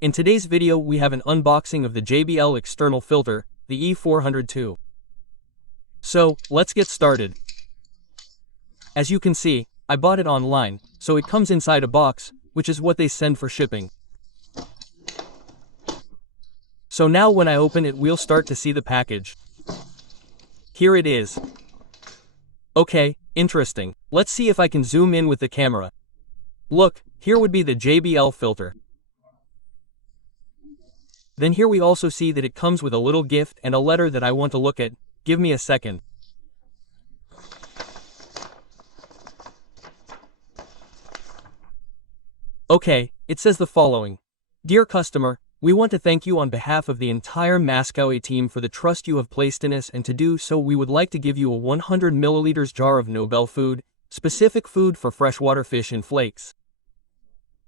In today's video we have an unboxing of the JBL external filter, the e402. So, let's get started. As you can see, I bought it online, so it comes inside a box, which is what they send for shipping. So now when I open it we'll start to see the package. Here it is. Okay, interesting. Let's see if I can zoom in with the camera. Look, here would be the JBL filter. Then here we also see that it comes with a little gift and a letter that I want to look at. Give me a second. Okay, it says the following. Dear customer, we want to thank you on behalf of the entire Moscow team for the trust you have placed in us, and to do so we would like to give you a 100 milliliters jar of Nobel food, specific food for freshwater fish in flakes.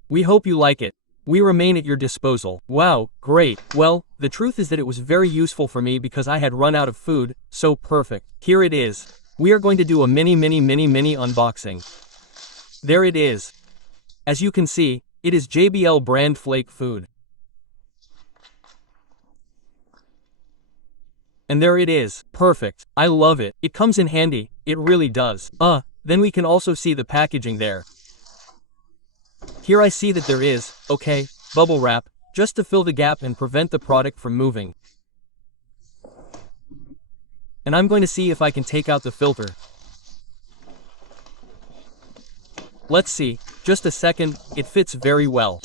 We hope you like it. We remain at your disposal. Wow, great. Well, the truth is that it was very useful for me because I had run out of food, so perfect. Here it is. We are going to do a mini unboxing. There it is. As you can see, it is JBL brand flake food. And there it is. Perfect. I love it. It comes in handy. It really does. Then we can also see the packaging there. Here I see that there is, okay, bubble wrap, just to fill the gap and prevent the product from moving. And I'm going to see if I can take out the filter. Let's see, just a second, it fits very well.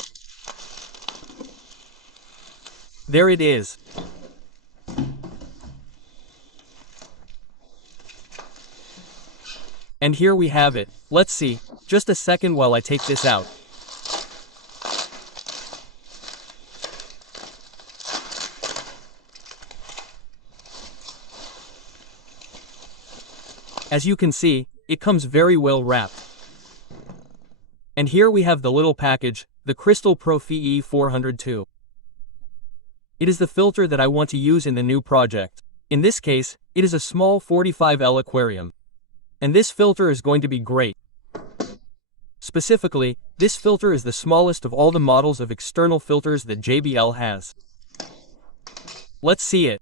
There it is. And here we have it. Let's see, just a second while I take this out. As you can see, it comes very well wrapped. And here we have the little package, the CRISTALPROFI e402. It is the filter that I want to use in the new project. In this case, it is a small 45L aquarium. And this filter is going to be great. Specifically, this filter is the smallest of all the models of external filters that JBL has. Let's see it.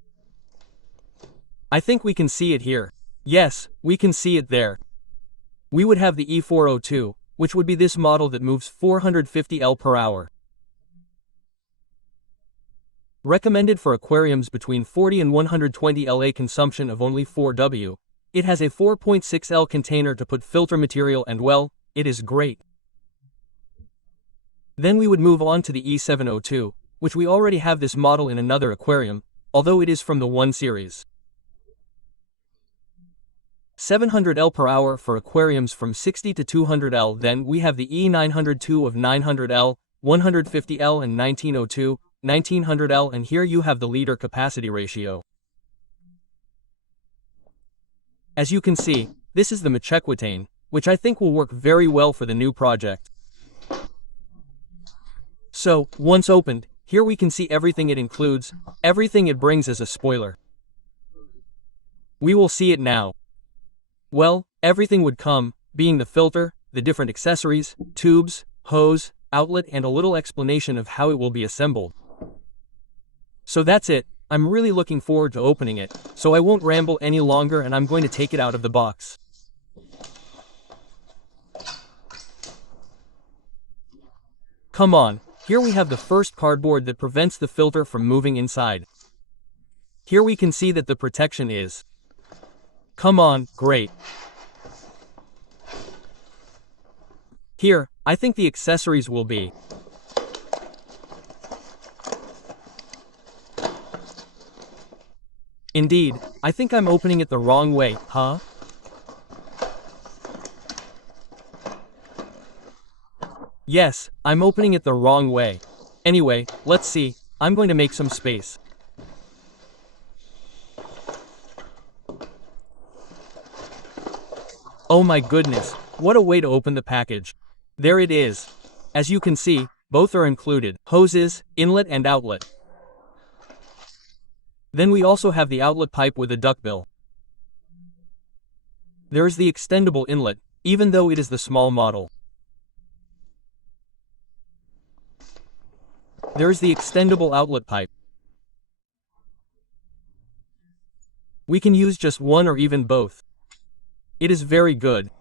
I think we can see it here. Yes, we can see it there. We would have the e402, which would be this model that moves 450 L per hour. Recommended for aquariums between 40 and 120 LA consumption of only 4W. It has a 4.6 L container to put filter material and well, it is great. Then we would move on to the e702, which we already have this model in another aquarium, although it is from the 1 series. 700 L per hour for aquariums from 60 to 200 L. Then we have the E902 of 900 L, 150 L and 1902, 1900 L, and here you have the liter capacity ratio. As you can see, this is the mechequitane, which I think will work very well for the new project. So, once opened, here we can see everything it includes, everything it brings as a spoiler. We will see it now. Well, everything would come, being the filter, the different accessories, tubes, hose, outlet, and a little explanation of how it will be assembled. So that's it. I'm really looking forward to opening it, so I won't ramble any longer and I'm going to take it out of the box. Come on, here we have the first cardboard that prevents the filter from moving inside. Here we can see that the protection is. Come on, great. Here, I think the accessories will be. Indeed, I think I'm opening it the wrong way, huh? Yes, I'm opening it the wrong way. Anyway, let's see, I'm going to make some space. Oh my goodness, what a way to open the package. There it is. As you can see, both are included, hoses, inlet and outlet. Then we also have the outlet pipe with a duckbill. There is the extendable inlet, even though it is the small model. There is the extendable outlet pipe. We can use just one or even both. It is very good.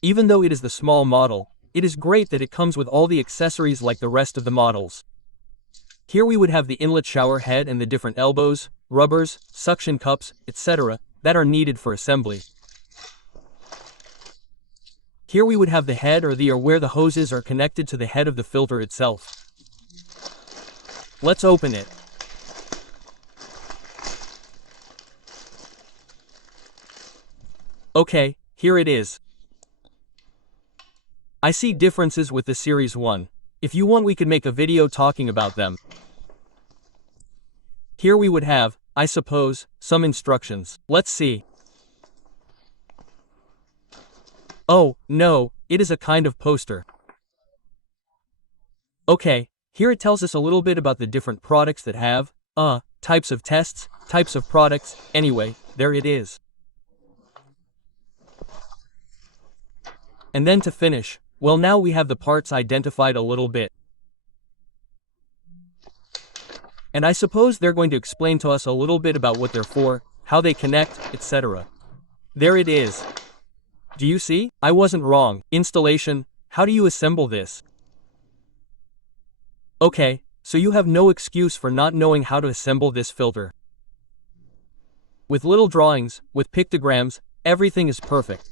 Even though it is the small model, it is great that it comes with all the accessories like the rest of the models. Here we would have the inlet shower head and the different elbows, rubbers, suction cups, etc. that are needed for assembly. Here we would have the head or where the hoses are connected to the head of the filter itself. Let's open it. Okay, here it is. I see differences with the Series 1. If you want, we could make a video talking about them. Here we would have, I suppose, some instructions. Let's see. Oh, no, it is a kind of poster. Okay, here it tells us a little bit about the different products that have, types of tests, types of products, anyway, there it is. And then to finish, well, now we have the parts identified a little bit. And I suppose they're going to explain to us a little bit about what they're for, how they connect, etc. There it is. Do you see? I wasn't wrong. Installation, how do you assemble this? Okay, so you have no excuse for not knowing how to assemble this filter. With little drawings, with pictograms, everything is perfect.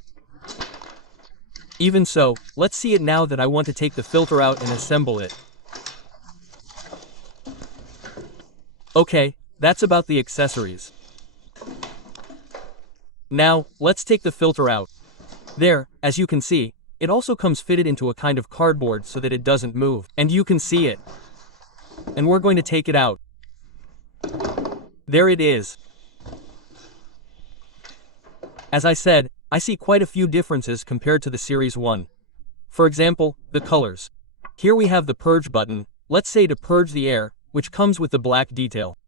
Even so, let's see it now that I want to take the filter out and assemble it. Okay, that's about the accessories. Now, let's take the filter out. There, as you can see, it also comes fitted into a kind of cardboard so that it doesn't move. And you can see it. And we're going to take it out. There it is. As I said, I see quite a few differences compared to the Series 1. For example, the colors. Here we have the purge button, let's say to purge the air, which comes with the black detail.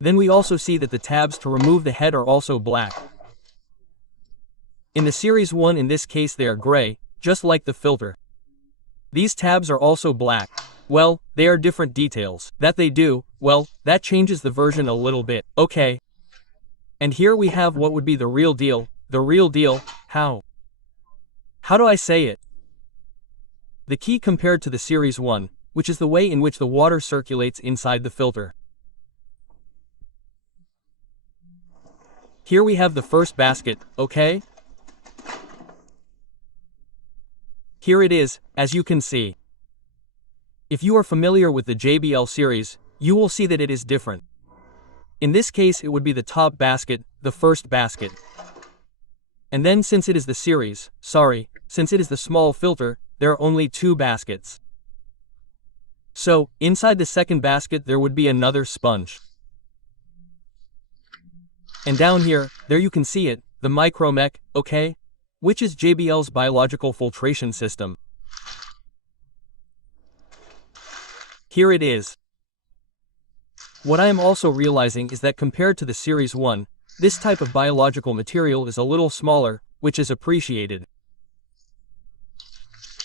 Then we also see that the tabs to remove the head are also black. In the Series 1, in this case, they are gray, just like the filter. These tabs are also black. Well, they are different details. That they do, well, that changes the version a little bit. Okay. And here we have what would be the real deal. The real deal, how do I say it? The key compared to the Series 1, which is the way in which the water circulates inside the filter. Here we have the first basket, okay? Here it is, as you can see. If you are familiar with the JBL series, you will see that it is different. In this case, it would be the top basket, the first basket. And then since it is the series, since it is the small filter, there are only 2 baskets. So, inside the second basket there would be another sponge. And down here, there you can see it, the micromech, okay? Which is JBL's biological filtration system. Here it is. What I am also realizing is that compared to the Series 1, this type of biological material is a little smaller, which is appreciated.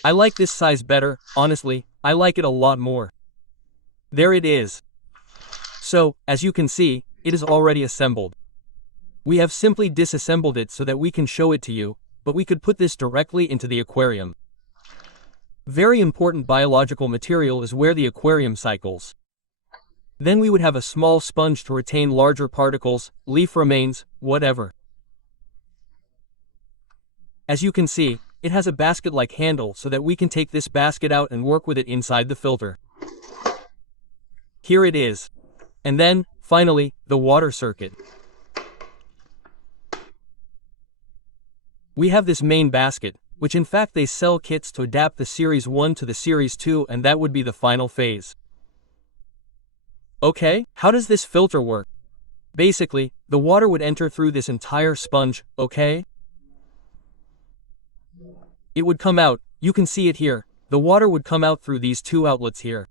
I like this size better, honestly, I like it a lot more. There it is. So, as you can see, it is already assembled. We have simply disassembled it so that we can show it to you, but we could put this directly into the aquarium. Very important biological material is where the aquarium cycles. Then we would have a small sponge to retain larger particles, leaf remains, whatever. As you can see, it has a basket-like handle so that we can take this basket out and work with it inside the filter. Here it is. And then, finally, the water circuit. We have this main basket, which in fact they sell kits to adapt the Series 1 to the Series 2, and that would be the final phase. Okay, how does this filter work? Basically, the water would enter through this entire sponge, okay? It would come out, you can see it here, the water would come out through these 2 outlets here.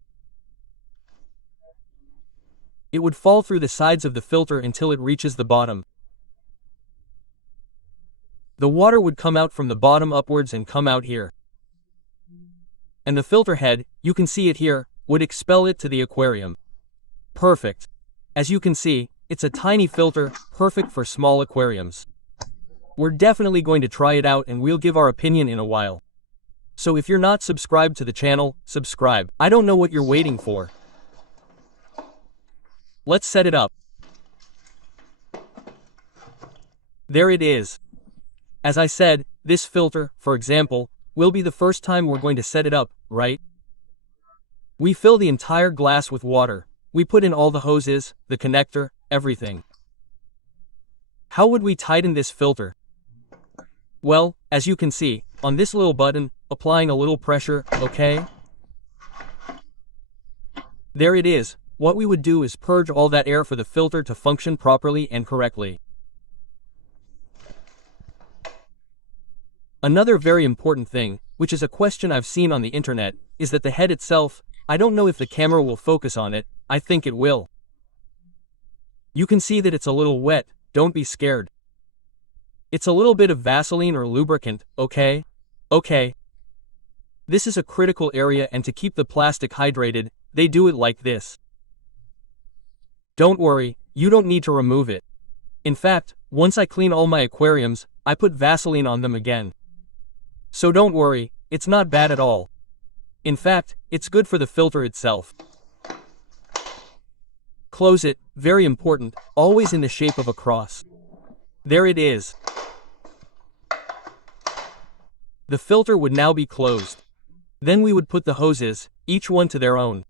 It would fall through the sides of the filter until it reaches the bottom. The water would come out from the bottom upwards and come out here. And the filter head, you can see it here, would expel it to the aquarium. Perfect. As you can see, it's a tiny filter, perfect for small aquariums. We're definitely going to try it out and we'll give our opinion in a while. So if you're not subscribed to the channel, subscribe. I don't know what you're waiting for. Let's set it up. There it is. As I said, this filter, for example, will be the first time we're going to set it up, right? We fill the entire glass with water. We put in all the hoses, the connector, everything. How would we tighten this filter? Well, as you can see, on this little button, applying a little pressure, okay? There it is. What we would do is purge all that air for the filter to function properly and correctly. Another very important thing, which is a question I've seen on the internet, is that the head itself, I don't know if the camera will focus on it, I think it will. You can see that it's a little wet, don't be scared. It's a little bit of Vaseline or lubricant, okay? Okay. This is a critical area and to keep the plastic hydrated, they do it like this. Don't worry, you don't need to remove it. In fact, once I clean all my aquariums, I put Vaseline on them again. So don't worry, it's not bad at all. In fact, it's good for the filter itself. Close it, very important, always in the shape of a cross. There it is. The filter would now be closed. Then we would put the hoses, each one to their own.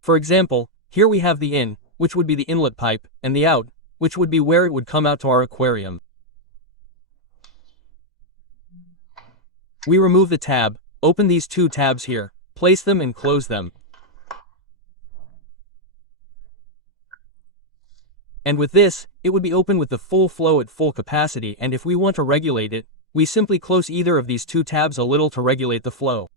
For example, here we have the in, which would be the inlet pipe, and the out, which would be where it would come out to our aquarium. We remove the tab, open these two tabs here, place them and close them. And with this, it would be open with the full flow at full capacity, and if we want to regulate it, we simply close either of these two tabs a little to regulate the flow.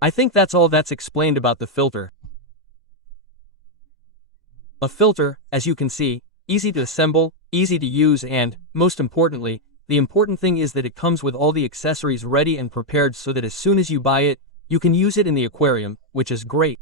I think that's all that's explained about the filter. A filter, as you can see, easy to assemble, easy to use, and, most importantly, the important thing is that it comes with all the accessories ready and prepared so that as soon as you buy it, you can use it in the aquarium, which is great.